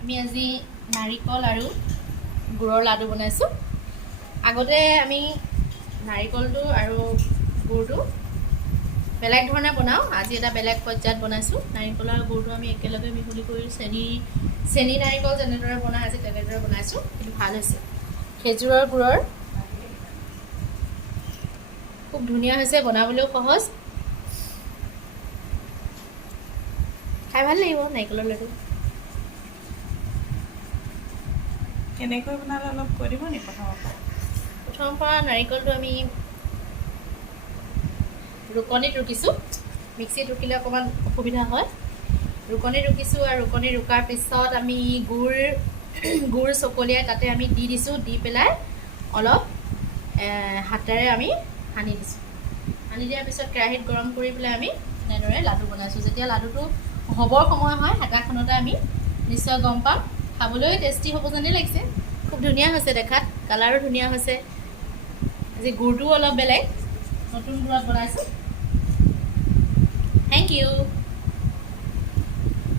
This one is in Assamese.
আমি আজি নাৰিকল আৰু গুড়ৰ লাডু বনাইছোঁ। আগতে আমি নাৰিকলটো আৰু গুড়টো বেলেগ ধৰণে বনাওঁ, আজি এটা বেলেগ পৰ্যায়ত বনাইছোঁ। নাৰিকল আৰু গুড়টো আমি একেলগে মিহলি কৰি চেনি নাৰিকল যেনেদৰে বনাই আজি তেনেদৰে বনাইছোঁ, কিন্তু ভাল হৈছে। খেজুৰৰ গুড়ৰ খুব ধুনীয়া হৈছে, বনাবলৈও সহজ, খাই ভাল লাগিব নাৰিকলৰ লাডু। কেনেকৈ বনালে অলপ কৈ দিব নি? প্ৰথমৰ পৰা নাৰিকলটো আমি ৰুকনিত ৰুকিছোঁ। মিক্সিত ৰুকিলে অকণমান অসুবিধা হয়। ৰুকনিত ৰুকিছোঁ আৰু ৰুকনিত ৰুকাৰ পিছত আমি গুড় চকলিয়াই তাতে আমি দি দিছোঁ। দি পেলাই অলপ হাতেৰে আমি সানি দিছোঁ। সানি দিয়াৰ পিছত কেৰাহীত গৰম কৰি পেলাই আমি এনেদৰে লাডু বনাইছোঁ। যেতিয়া লাডুটো হ'বৰ সময় হয়, হেতাখনতে আমি নিশ্চয় গম পাম। খাবলৈ টেষ্টি হ'ব যেনেই লাগিছে, খুব ধুনীয়া হৈছে দেখাত, কালাৰো ধুনীয়া হৈছে। আজি গুড়টোও অলপ বেলেগ, নতুন গুড়ত বনাইছোঁ। Thank you.